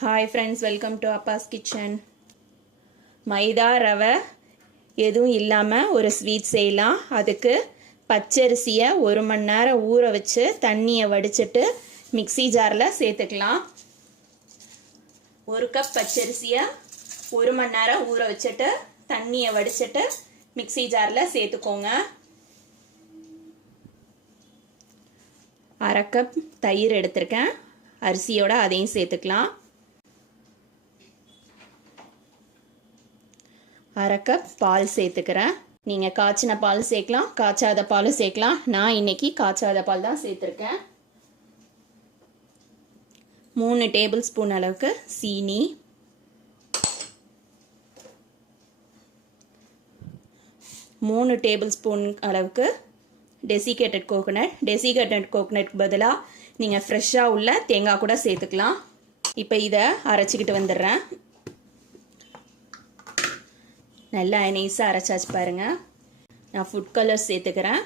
Hi friends, welcome to Abbas kitchen. Maida ரவை எதுவும் இல்லாமல் ஒரு ஸ்வீட் செய்யலாம். அதுக்கு பச்சரிசியை 1 மணி நேரம் ஊற வச்சு தண்ணியை வடிச்சிட்டு மிக்ஸி ஜாரில் சேர்த்துக்கலாம். 1 கப் பச்சரிசியை 1 மணி நேரம் ஊற வச்சுட்டு தண்ணியை வடிச்சிட்டு மிக்ஸி ஜாரில் சேர்த்துக்கோங்க. 1/2 கப் தயிர் எடுத்திருக்கேன், அரிசியோட அதையும் சேர்த்துக்கலாம். 1/2 கப் பால் சேர்த்துக்கிறேன். நீங்கள் காய்ச்சின பால் சேர்க்கலாம், காய்ச்சாத பால் சேர்க்கலாம். நான் இன்னைக்கு காய்ச்சாத பால் தான் சேர்த்துருக்கேன். 3 டேபிள் ஸ்பூன் அளவுக்கு சீனி, 3 டேபிள் ஸ்பூன் அளவுக்கு டெசிகேட்டட் கோகோனட். டெசிகேட்டட் கோகோனட்க்கு பதிலாக நீங்கள் ஃப்ரெஷ்ஷாக உள்ள தேங்காய் கூட சேர்த்துக்கலாம். இப்போ இதை அரைச்சிக்கிட்டு வந்துடுறேன். நல்லா நைஸாக அரைச்சாச்சு பாருங்கள். நான் ஃபுட் கலர் சேர்த்துக்கிறேன்.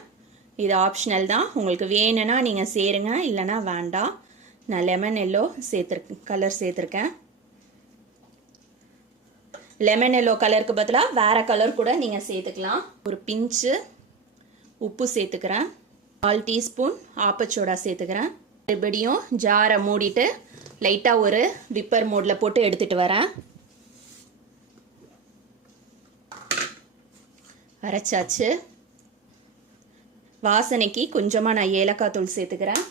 இது ஆப்ஷனல் தான், உங்களுக்கு வேணும்னா நீங்கள் சேருங்க, இல்லைனா வேண்டாம். நான் லெமன் எல்லோ கலர் சேர்த்துருக்கேன். லெமன் எல்லோ கலருக்கு பதிலாக வேறு கலர் கூட நீங்கள் சேர்த்துக்கலாம். ஒரு பிஞ்சு உப்பு சேர்த்துக்கிறேன். 1/4 டீஸ்பூன் ஆப்பச்சோடா சேர்த்துக்கிறேன். மறுபடியும் ஜாரை மூடிட்டு லைட்டாக ஒரு விப்பர் மோடில் போட்டு எடுத்துகிட்டு வரேன். அரைச்சாச்சு. வாசனைக்கு கொஞ்சமாக நான் ஏலக்காய் தூள் சேர்த்துக்கிறேன்.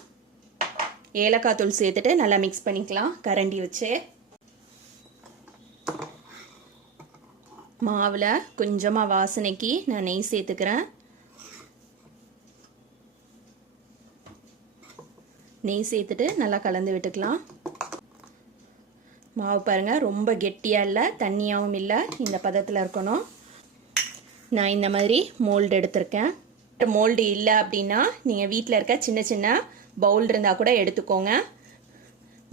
ஏலக்காய் தூள் சேர்த்துட்டு நல்லா மிக்ஸ் பண்ணிக்கலாம் கரண்டி வச்சு. மாவில் கொஞ்சமாக வாசனைக்கு நான் நெய் சேர்த்துக்கிறேன். நெய் சேர்த்துட்டு நல்லா கலந்து விட்டுக்கலாம். மாவு பாருங்கள், ரொம்ப கெட்டியாக இல்லை, தண்ணியாகவும் இல்லை, இந்த பதத்தில் இருக்கணும். நான் இந்த மாதிரி மோல்டு எடுத்திருக்கேன். மோல்டு இல்லை அப்படின்னா நீங்கள் வீட்டில் இருக்க சின்ன சின்ன பவுல் இருந்தால் கூட எடுத்துக்கோங்க.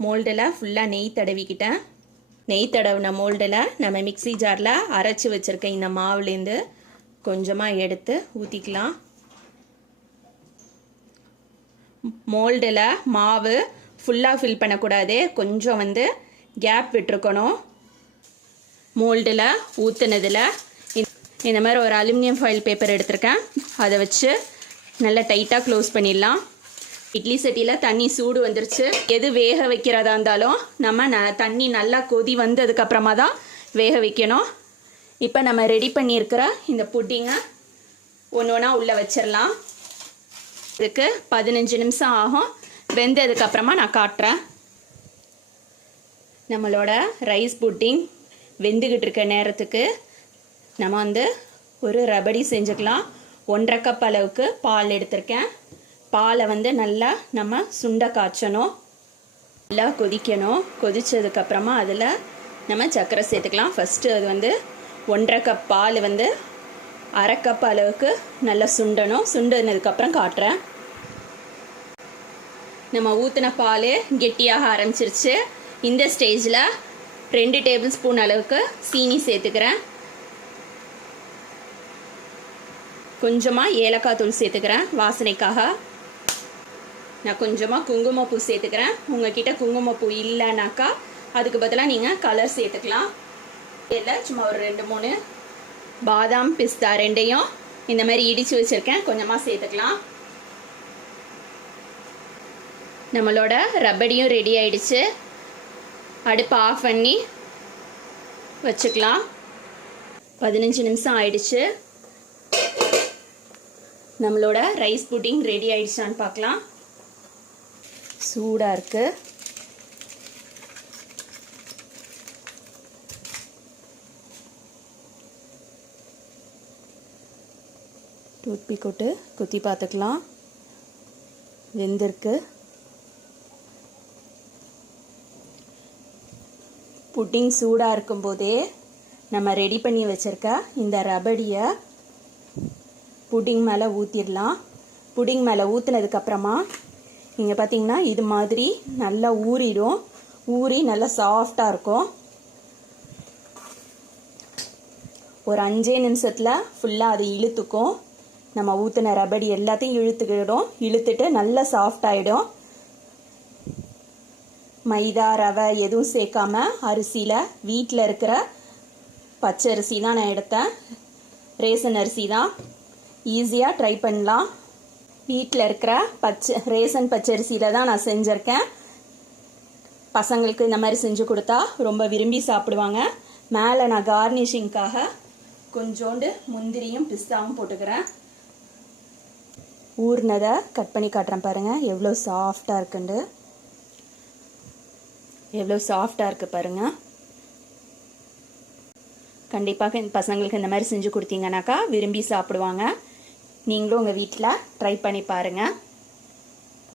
மோல்டில் ஃபுல்லாக நெய் தடவிக்கிட்டேன். நெய் தடவின மோல்டில் நம்ம மிக்ஸி ஜாரில் அரைச்சி வச்சுருக்க இந்த மாவுலேருந்து கொஞ்சமாக எடுத்து ஊற்றிக்கலாம். மோல்டில் மாவு ஃபுல்லாக ஃபில் பண்ணக்கூடாது, கொஞ்சம் கேப் விட்டுருக்கணும். மோல்டில் ஊற்றுனதில் இந்த மாதிரி ஒரு அலுமினியம் ஃபாயில் பேப்பர் எடுத்திருக்கேன். அதை வச்சு நல்லா டைட்டாக க்ளோஸ் பண்ணிடலாம். இட்லி சட்டியில் தண்ணி சூடு வந்துருச்சு. எது வேக வைக்கிறதா இருந்தாலும் நம்ம தண்ணி நல்லா கொதி வந்ததுக்கப்புறமா தான் வேக வைக்கணும். இப்போ நம்ம ரெடி பண்ணியிருக்கிற இந்த புட்டிங்கை ஒன்று ஒன்றா உள்ளே வச்சிடலாம். இதுக்கு 15 நிமிஷம் ஆகும். வெந்ததுக்கப்புறமா நான் காட்டுறேன். நம்மளோட ரைஸ் புட்டிங் வெந்துக்கிட்டு இருக்க நேரத்துக்கு நம்ம ஒரு ரபடி செஞ்சுக்கலாம். 1/2 கப் அளவுக்கு பால் எடுத்திருக்கேன். பாலை நல்லா நம்ம சுண்ட காய்ச்சணும், நல்லா கொதிக்கணும். கொதித்ததுக்கப்புறமா அதில் நம்ம சர்க்கரை சேர்த்துக்கலாம். ஃபஸ்ட்டு அது 1/2 கப் பால் 1/2 கப் அளவுக்கு நல்லா சுண்டணும். சுண்டினதுக்கப்புறம் காட்டுறேன். நம்ம ஊற்றின பால் கெட்டியாக ஆரம்பிச்சிருச்சு. இந்த ஸ்டேஜில் 2 டேபிள் ஸ்பூன் அளவுக்கு சீனி சேர்த்துக்கிறேன். கொஞ்சமாக ஏலக்காய் தூள் சேர்த்துக்கிறேன் வாசனைக்காக. நான் கொஞ்சமாக குங்குமப்பூ சேர்த்துக்கிறேன். உங்ககிட்ட குங்குமப்பூ இல்லைனாக்கா அதுக்கு பதிலாக நீங்கள் கலர் சேர்த்துக்கலாம். இல்லை, சும்மா ஒரு 2-3 பாதாம் பிஸ்தா ரெண்டையும் இந்த மாதிரி இடித்து வச்சுருக்கேன், கொஞ்சமாக சேர்த்துக்கலாம். நம்மளோட ரப்படியும் ரெடி ஆயிடுச்சு. அடுப்பை ஆஃப் பண்ணி வச்சுக்கலாம். 15 நிமிஷம் ஆயிடுச்சு. நம்மளோட ரைஸ் புட்டிங் ரெடி ஆயிடுச்சான்னு பார்க்கலாம். சூடாக இருக்கு. டூத்பிக் போட்டு குத்தி பார்த்துக்கலாம். வெந்திருக்கு. புட்டிங் சூடாக இருக்கும்போதே நம்ம ரெடி பண்ணி வச்சுருக்க இந்த ரபடியை புட்டிங் மேலே ஊற்றிடலாம். புட்டிங் மேலே ஊற்றினதுக்கப்புறமா நீங்கள் பார்த்தீங்கன்னா இது மாதிரி நல்லா ஊறிடும். ஊறி நல்லா சாஃப்டாக இருக்கும். ஒரு 5 நிமிஷத்தில் ஃபுல்லாக அது இழுத்துக்கும். நம்ம ஊற்றின ரபடி எல்லாத்தையும் இழுத்துக்கிடும். இழுத்துட்டு நல்லா சாஃப்டாகிடும். மைதா ரவை எதுவும் சேர்க்காம அரிசியில் வீட்டில் இருக்கிற பச்சை அரிசி தான் நான் எடுத்தேன். ரேசன் அரிசி தான். ஈஸியாக ட்ரை பண்ணலாம். வீட்டில் இருக்கிற ரேசன் பச்சரிசியில் தான் நான் செஞ்சுருக்கேன். பசங்களுக்கு இந்த மாதிரி செஞ்சு கொடுத்தா ரொம்ப விரும்பி சாப்பிடுவாங்க. மேலே நான் கார்னிஷிங்காக கொஞ்சோண்டு முந்திரியும் பிஸ்தாவும் போட்டுக்கிறேன். ஊர்னதை கட் பண்ணி காட்டுறேன் பாருங்கள், எவ்வளோ சாஃப்டாக இருக்குண்டு. எவ்வளோ சாஃப்டாக இருக்குது பாருங்கள். கண்டிப்பாக பசங்களுக்கு இந்த மாதிரி செஞ்சு கொடுத்தீங்கன்னாக்கா விரும்பி சாப்பிடுவாங்க. நீங்களும் உங்கள் வீட்டில் ட்ரை பண்ணி பாருங்கள்.